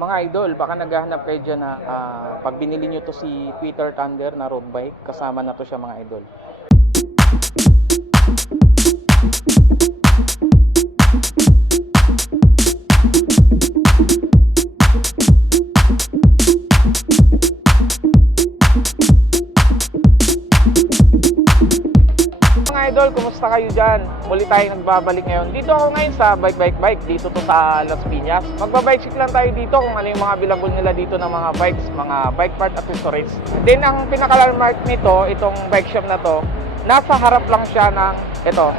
Mga idol, baka naghahanap kayo dyan na pag binili nyo to si Twitter Thunder na road bike, kasama na to siya mga idol. Mga idol, kumusta kayo dyan? Muli tayo nagbabalik ngayon. Dito ako ngayon sa Bike. Dito to sa Las Piñas. Magbabike lang tayo dito kung ano yung mga available nila dito ng mga bikes, mga bike part accessories. Then ang pinaka-landmark nito, itong bike shop na to, nasa harap lang siya ng ito.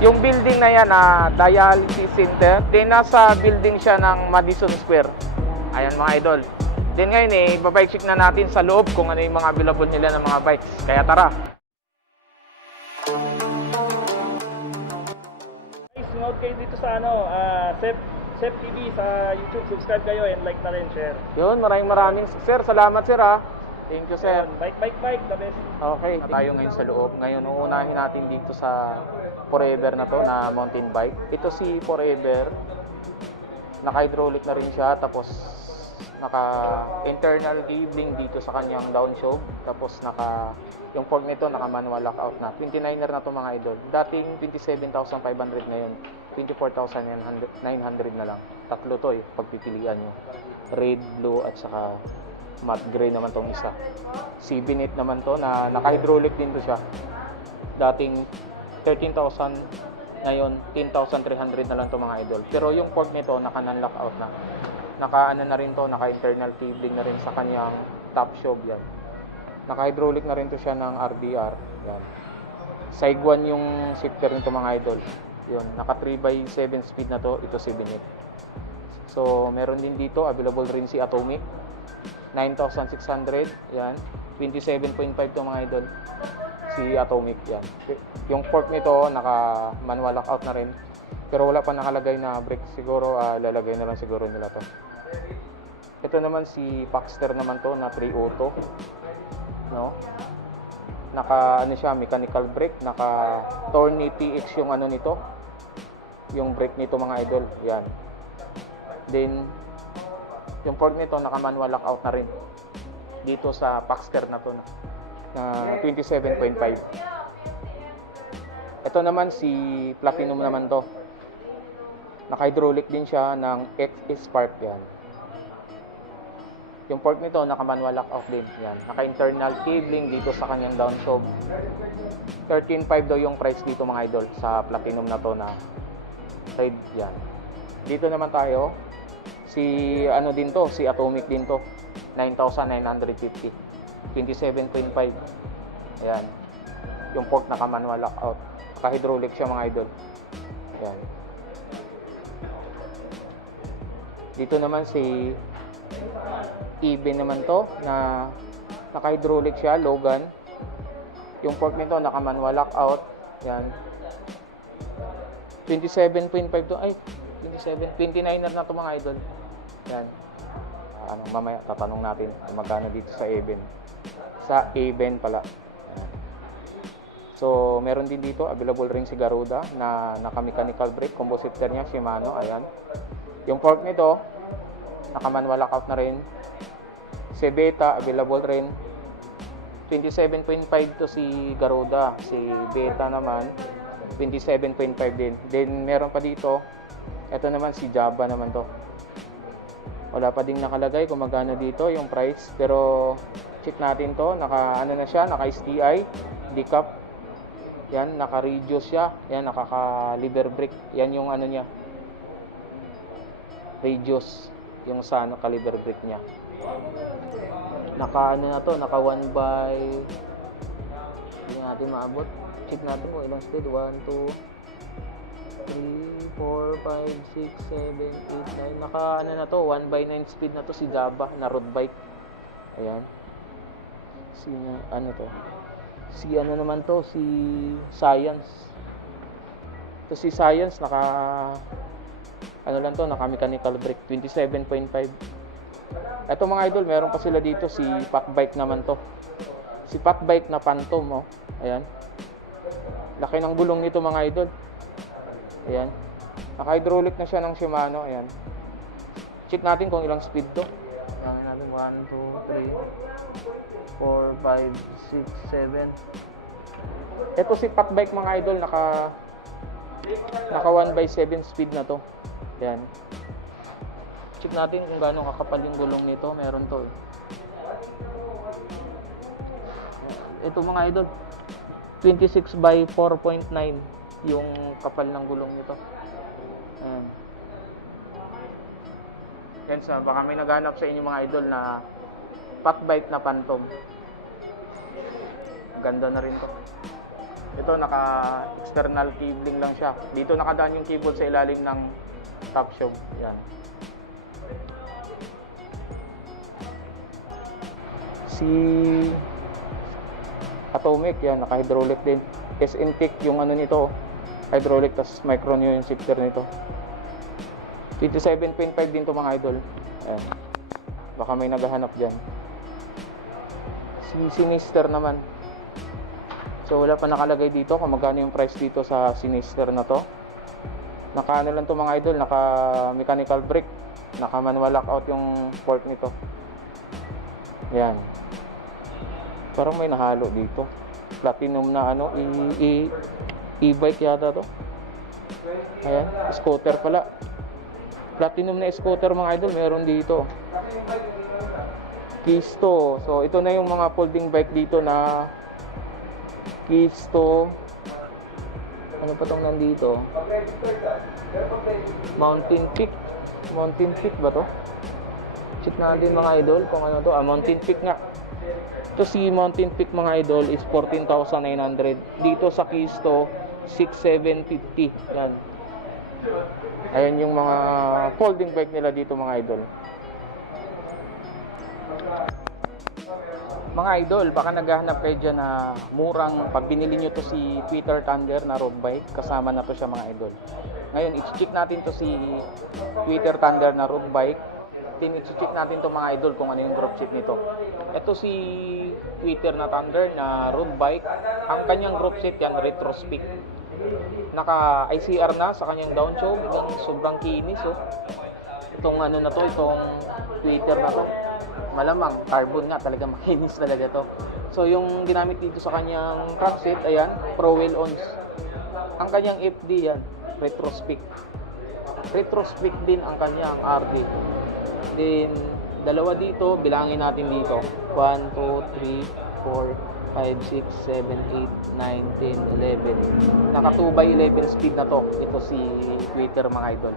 Yung building na yan na Dialysis Center. Then nasa building siya ng Madison Square. Ayan mga idol. Then ngayon babike check na natin sa loob kung ano yung mga available nila ng mga bikes. Kaya tara! Sunod kayo dito sa Sep TV sa YouTube, subscribe kayo and like na rin, share. Yun, maraming sir. Salamat sir ha. Thank you sir. Bike, the best. Okay, tayo ngayon sa loob. Ngayon, uunahin natin dito sa Forever na to na mountain bike. Ito si Forever. Naka-hydraulic na rin siya. Tapos, naka-internal cabling dito sa kanyang downshow. Tapos, yung fork nito, naka-manual lockout na. 29er na to mga idol. Dating 27,500 ngayon. 24,900 na lang. Tatlo to pagpipilian nyo. Red, blue, at saka matte gray naman tong isa. CB-net naman to na naka-hydraulic din to siya. Dating 13,000, ngayon 10,300 na lang to mga idol. Pero yung fork nito naka-non-lockout na. Naka-ano na rin to, naka-internal cabling na rin sa kanyang top show yan. Naka-hydraulic na rin to siya ng RDR. Yan. Saigwan yung shifter nito mga idol. Yun, naka 3x7 speed na to, ito CB-net. So, meron din dito, available rin si Atomic. 9,600, yan. 27.5 to mga idol. Si Atomic, yan. Yung fork nito, naka-manual lockout na rin. Pero wala pa nakalagay na brake. Siguro, lalagay na lang siguro nila to. Ito naman si Paxter naman to, na 3 auto. No? Naka, siya, mechanical brake. Naka Torney TX yung nito. Yung brake nito mga idol. Yan. Then, yung fork nito, naka-manual lockout na rin. Dito sa Paxter na to na 27.5. Ito naman si Platinum naman to. Naka-hydraulic din siya ng X-Spark yan. Yung fork nito, naka-manual lockout din. Yan. Naka-internal cabling dito sa kanyang downshow. 13.5 daw yung price dito mga idol sa Platinum na to na red yan. Dito naman tayo. Si din to, si Atomic din to. 9,950. 27.5. Ayan. Yung fork naka-manual lockout. Naka-hydraulic siya mga idol. Ayan. Dito naman si Even naman to na naka-hydraulic siya, Logan. Yung fork nito naka-manual lockout. Ayan. 27.5 to. Ay, 29er na to mga idol. Yan. Mamaya tatanong natin magkano dito sa Even. Sa Even pala. Yan. So, meron din dito available ring si Garuda na naka-mechanical brake, combo shifter niya Shimano, ayan. Yung fork nito naka-manual lockout na rin. Si Beta available rin. 27.5 to si Garuda, si Beta naman 27.5 din. Then meron pa dito, ito naman si Java naman to. Wala pa ding nakalagay kung magkano dito yung price, pero check natin to. Naka na siya, naka STI, decap. Yan, naka reduce siya. Yan, nakaka-lever brake. Yan yung niya. Reduce yung sa caliber brake niya. Naka na to, naka 1 by hindi natin maabot. Check natin kung ilang speed. 1, 2 3, 4, 5, 6, 7, 8, 9. Naka na to, 1 by 9 speed na to si Java na road bike. Ayan. Si to? Si naman to, si Science. To si Science naka lang to, naka mechanical brake, 27.5. Ito mga idol, meron pa sila dito si Patbike naman to. Si Patbike na Phantom, Ayan. Laki ng gulong nito mga idol. Ayan. Naka-hydraulic na siya ng Shimano. Ayan. Check natin kung ilang speed to. Tingnan natin 1, 2, 3, 4, 5, 6, 7. Ito si Pat Bike mga idol, naka 1/7 speed na to. Yan. Check natin kung gaano kakapal yung gulong nito. Meron to eh. Ito mga idol, 26/4.9 yung kapal ng gulong nito. Ayan. Yan sa baka may naghanap sa inyo mga idol na Pat Bike na Phantom. Ganda na rin to. Ito naka external cabling lang siya. Dito nakadaan yung cable sa ilalim ng top show. Yan. Si Atomic yan, naka hydraulic din. SM kick yung ano nito, hydraulic, tas micron yung shifter nito. 27.5 din to mga idol. Ayan. Baka may naghahanap dyan. Si Sinister naman. So wala pa nakalagay dito kung magkano yung price dito sa Sinister na to. Naka ano lang to mga idol, naka mechanical brake, naka manual lockout yung port nito. Yan. Parang may nahalo dito. Platinum na ano, e-bike yata to. Ayan, scooter pala. Platinum na scooter mga idol, meron dito. Kisto. So ito na yung mga folding bike dito na Kisto. Ano pa tong nandito? Mountain Peak. Mountain Peak ba to? Check natin mga idol kung ano to. Mountain Peak nga. Ito si Mountain Peak mga idol is 14,900. Dito sa Kisto 6,750. Yan. Ayan yung mga folding bike nila dito mga idol. Mga idol, baka naghahanap kayo dyan na murang, pag binili nyo to si Twitter Thunder na road bike, kasama na to siya mga idol. Ngayon, i-check natin to si Twitter Thunder na road bike. I-check natin to mga idol kung ano yung dropship nito. Ito si Twitter na Thunder na road bike. Ang kanyang dropship yan, retrospec. Naka ICR na sa kanyang downshow, sobrang kinis oh. Itong ano na to, itong Twitter na to, malamang carbon nga, talaga makinis talaga to. So yung ginamit dito sa kanyang crankset, ayan, Pro Wheel Ons. Ang kanyang FD yan, retrospec. Retrospec din ang kanyang RD. Then dalawa dito, bilangin natin dito, 1, 2, 3, 4, 5, 6, 7, 8, 9, 10, 11. Naka 2x11 speed na to. Ito si Twitter mga idol.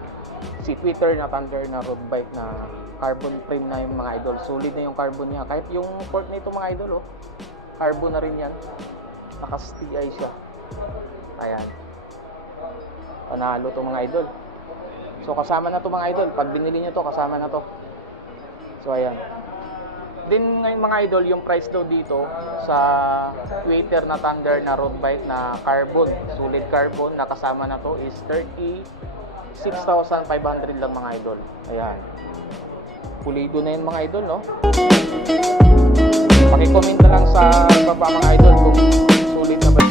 Si Twitter na Thunder na road bike na carbon frame na yung mga idol. Solid na yung carbon niya. Kahit yung port na ito mga idol, oh, carbon na rin yan. Naka-STI siya. Ayan. Panalo to mga idol. So kasama na to mga idol. Pag binili nyo to, kasama na to. So ayan. Din ngayon mga idol, yung price daw dito sa Twitter na Thunder na road bike na carbon, solid carbon, na kasama na to is 36,500 lang mga idol. Ayan. Pulido na yun mga idol, no? Paki-comment na lang sa baba mga idol kung solid na ba.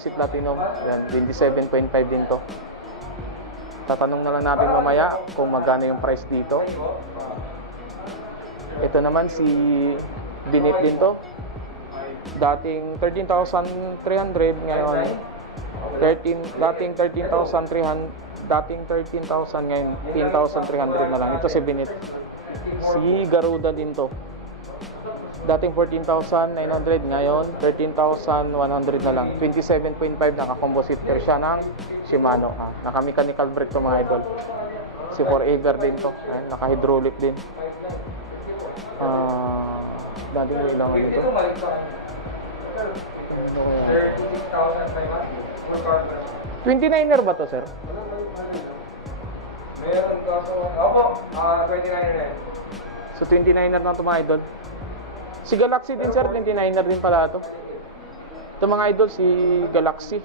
Galaxy Platinum. Yan, 27.5 din to. Tatanong na lang natin mamaya kung magkano yung price dito. Ito naman si Binit din to. Dating 13,300 ngayon dating 13,300, dating 13,000 ngayon 10,300 na lang. Ito si Binit. Si Garuda din to. Dating 14,900 ngayon 13,100 na lang. 27.5 naka-compositor siya ng Shimano. Naka-mechanical brake to mga idol. Si Forever din to. Naka-hydraulic din. Dating may ilangan dito. 29er ba to, sir? Meron kaso, opo, 29er na. So 29er na to mga idol. Si Galaxy din, sir, 29er din pala to. Ito mga idol, si Galaxy.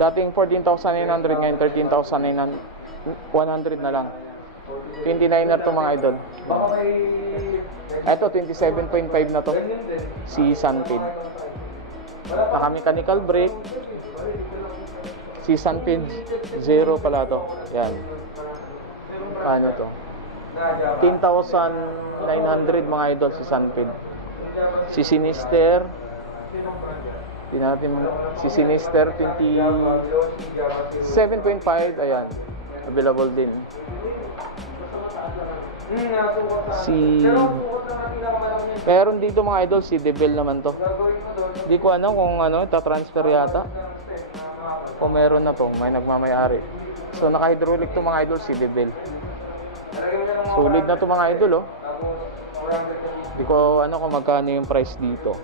Dating 14,900 ngayon 13,100 na lang. 29er to mga idol. Baka may... Ito 27.5 na to. Si Sunpid. Naka-mechanical brake. Si Sunpid 0 pala to. Yan. Paano to? 10,900 mga idol si Sunpid. Si Sinister. Si Sinister 27.5. Ayan. Available din. Meron dito mga idol si Debel naman to. Hindi ko ano kung ano, ita-transfer yata. O meron na to, may nagmamayari. So naka-hydraulic to mga idol si Debel. Solid na to mga idol oh. Hindi ko ano kung magkano yung price dito.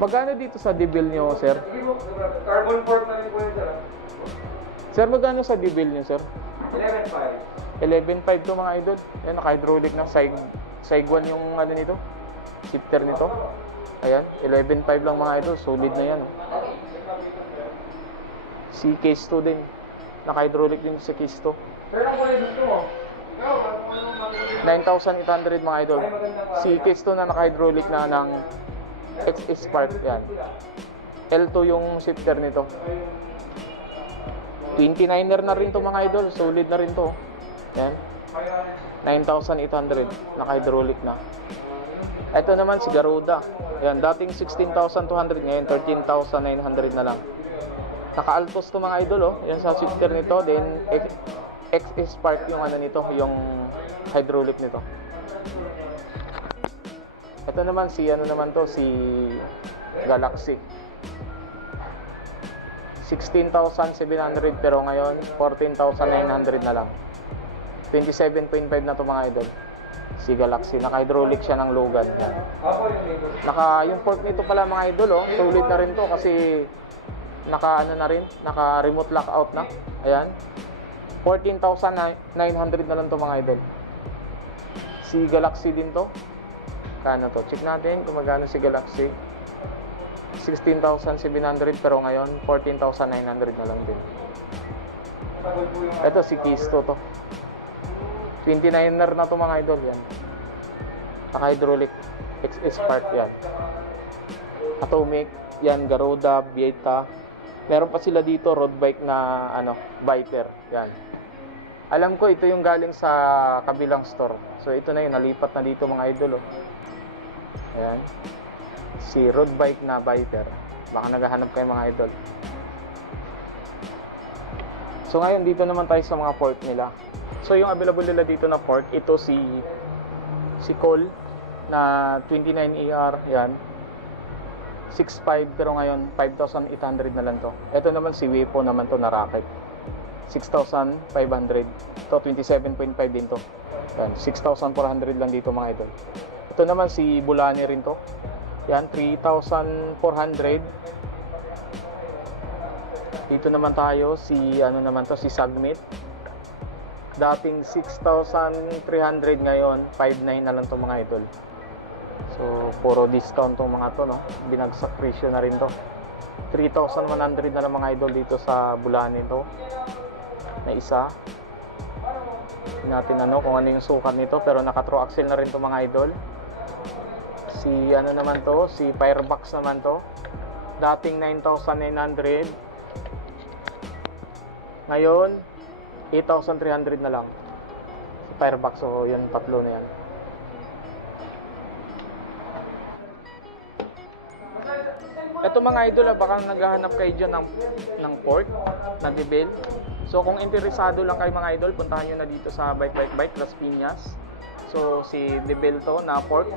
Magkano dito sa Debel nyo, sir? Carbon fork na rin po yun, sir. Sir, magkano sa Debel nyo, sir? 11.5. 11.5 to mga idol. Yan, naka-hydraulic na Saigwan yung ano nito. Shifter nito. Ayan, 11.5 lang mga idol. Solid na yan. Si Case 2 din. Naka-hydraulic din si Case 2. Pero ang kulay gusto mo? 9,800 mga idol. Si Case 2 na naka-hydraulic na ng XS Spark. Yan. L2 yung shifter nito. 29er na rin to mga idol. Solid na rin to. Yan. 9,800. Naka-hydraulic na. Ito naman si Garuda. Yan. Dating 16,200. Ngayon 13,900 na lang. Naka-Altos to mga idol. Oh. Yan sa shifter nito. Then XS Spark yung ano nito. Yung hydraulic nito. Ito naman si ano naman to. Si Galaxy. 16,700 pero ngayon 14,900 na lang. 27.5 na to mga idol. Si Galaxy, naka-hydraulic siya ng Logan. Yan. Yung fork nito pala mga idol, oh, solid na rin to kasi naka remote lockout na. Ayan. 14,900 na lang to mga idol. Si Galaxy din to. Kano to? Check natin kung magkano si Galaxy. 16,700 pero ngayon 14,900 na lang din. Ito si Kisto to. 29er na to mga idol yan. Naka-hydraulic XS Spark yan. Atomic yan, Garuda, Vieta. Meron pa sila dito road bike na ano, Viper yan. Alam ko ito yung galing sa kabilang store. So ito na yun, nalipat na dito mga idol oh. Ayan. Si road bike na Viper. Baka naghahanap kayo mga idol. So ngayon dito naman tayo sa mga fork nila. So yung available nila dito na fork, ito si Cole na 29ER, yan. 6.5 pero ngayon 5,800 na lang to. Ito naman si Wepo naman to na racket. 6,500. To 27.5 din to. Yan, 6,400 lang dito mga idol. Ito naman si Bulani rin to. Yan, 3,400. Dito naman tayo si ano naman to, si Sagmit. Dating 6,300 ngayon 5,900 na lang to mga idol. So puro discount tong mga to no. Binagsak presyo na rin to. 3,100 na lang mga idol dito sa Bulani to. Na isa. Hindi natin ano kung ano yung sukat nito pero naka-throw axle na rin to mga idol. Si ano naman to, si Firebox naman to. Dating 9,900. Ngayon, 8,300 na lang. Si Firebox, so yan, tatlo na yan. Ito mga idol, baka naghahanap kayo dyan ng pork, na debel. So kung interesado lang kayo mga idol, puntahan nyo na dito sa Bike Las Piñas. So si debel to na pork.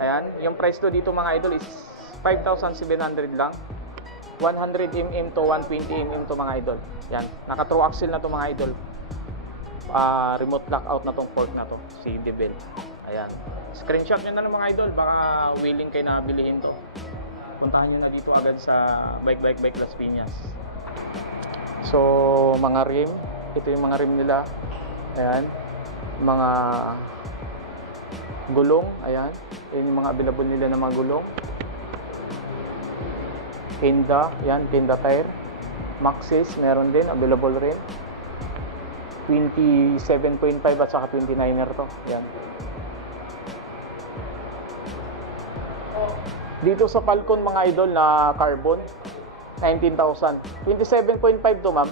Ayan, yung price to dito mga idol is 5,700 lang. 100mm to 120mm to mga idol. Yan, naka true axle na to mga idol. Remote lockout na tong pork na to, si debel. Ayan, screenshot nyo na ng mga idol, baka willing kayo na bilihin to. Puntahan nyo na dito agad sa Bike Las Piñas. So, mga rim. Ito yung mga rim nila. Ayan. Mga gulong. Ayan. Ayan yung mga available nila na mga gulong. Tinda. Ayan, Tinda tire. Maxxis, meron din. Available rin. 27.5 at saka 29er to. Ayan. Dito sa Falcon mga idol na carbon, 19,000. 27.5 to ma'am.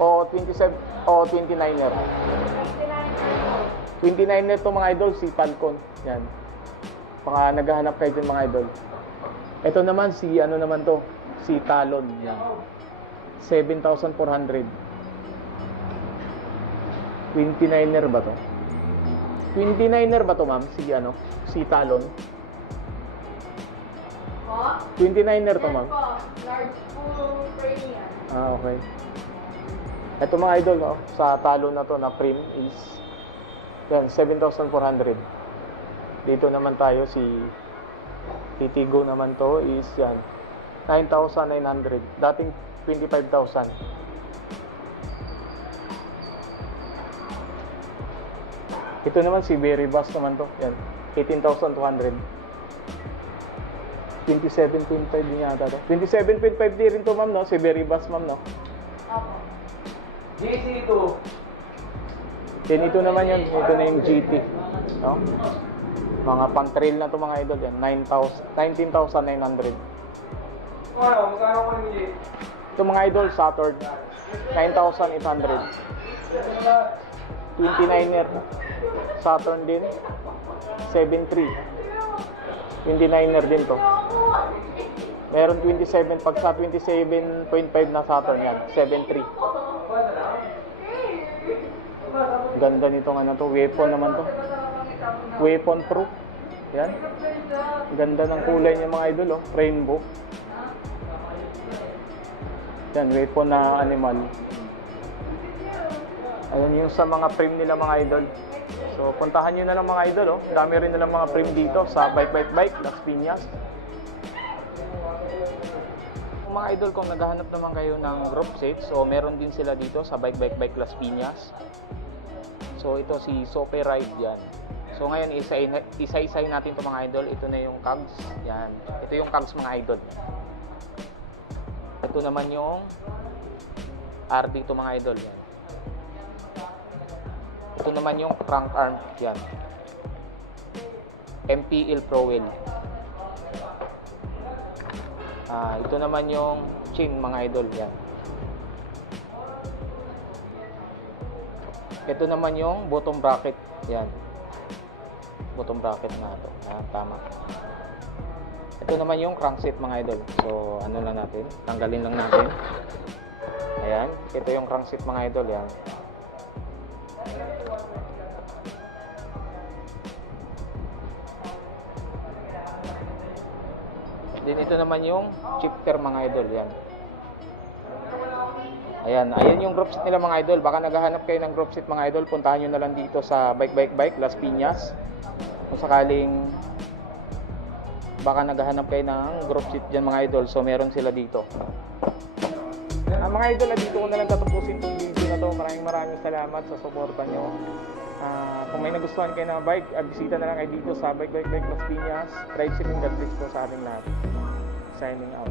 O 27 o 29er. 29er to mga idol si Falcon. Yan. Baka naghahanap kayo din mga idol. Ito naman si ano naman to, si Talon. Yan. 7,400. 29er ba to? 29er ba to ma'am? Si ano? Si Talon. 29er to ma'am. Large full frame yan. Okay. Ito mga idol, no? Sa Talon na to na prim is yan, 7,400. Dito naman tayo si Titigo naman to is yan 9,900. Dating 25,000. Ito naman si Berry Bus naman to. Yan, 18,200. 27.5 din yata to. 27.5 din rin to ma'am, no? Si Berry Bus ma'am, no? Opo. GC2. Then ito naman yun, ito na yung GT, no? Mga pang trail na to mga idol yan, 19,900. Magkano ko yung GC? Ito mga idol, Saturn, 9,800. 29er, Saturn din, 7.3. 29er din to. Meron 27, pag sa 27.5 na Saturn yan, 7.3. Ganda nitong ano to, weapon naman to. Weapon proof. Yan. Ganda ng kulay niya mga idol, oh. Rainbow. Yan, weapon na animal. Ayan yung sa mga frame nila mga idol. So, puntahan nyo na lang mga idol, oh. Dami rin na lang mga frame dito sa Bike Las Piñas. Mga idol, kung naghahanap naman kayo ng group seats, so meron din sila dito sa Bike Las Piñas. So, ito si Sope Ride yan. So, ngayon, isa-isay natin ito mga idol. Ito na yung cogs. Yan. Ito yung cogs mga idol. Ito naman yung RD ito mga idol. Yan. Ito naman yung crank arm. Yan. MPL Pro Wheel. Ito naman yung chain mga idol. Yan. Ito naman yung bottom bracket. Yan. Bottom bracket na ito. Tama. Ito naman yung crankset mga idol. So, ano lang natin? Tanggalin lang natin. Ayan. Ito yung crankset mga idol. Yan. Then ito naman yung shifter mga idol. Yan. Ayan yung group seat nila mga idol. Baka naghahanap kayo ng group seat mga idol, puntahan nyo na lang dito sa Bike Las Piñas. Kung sakaling baka naghahanap kayo ng group seat dyan mga idol, so meron sila dito. Mga idol, dito ko na lang tatapusin itong video na to. Maraming salamat sa suporta nyo. Kung may nagustuhan kayo na bike, bisita na lang kayo dito sa Bike Las Piñas. Ride shipping, God bless po sa ating lahat. Signing out.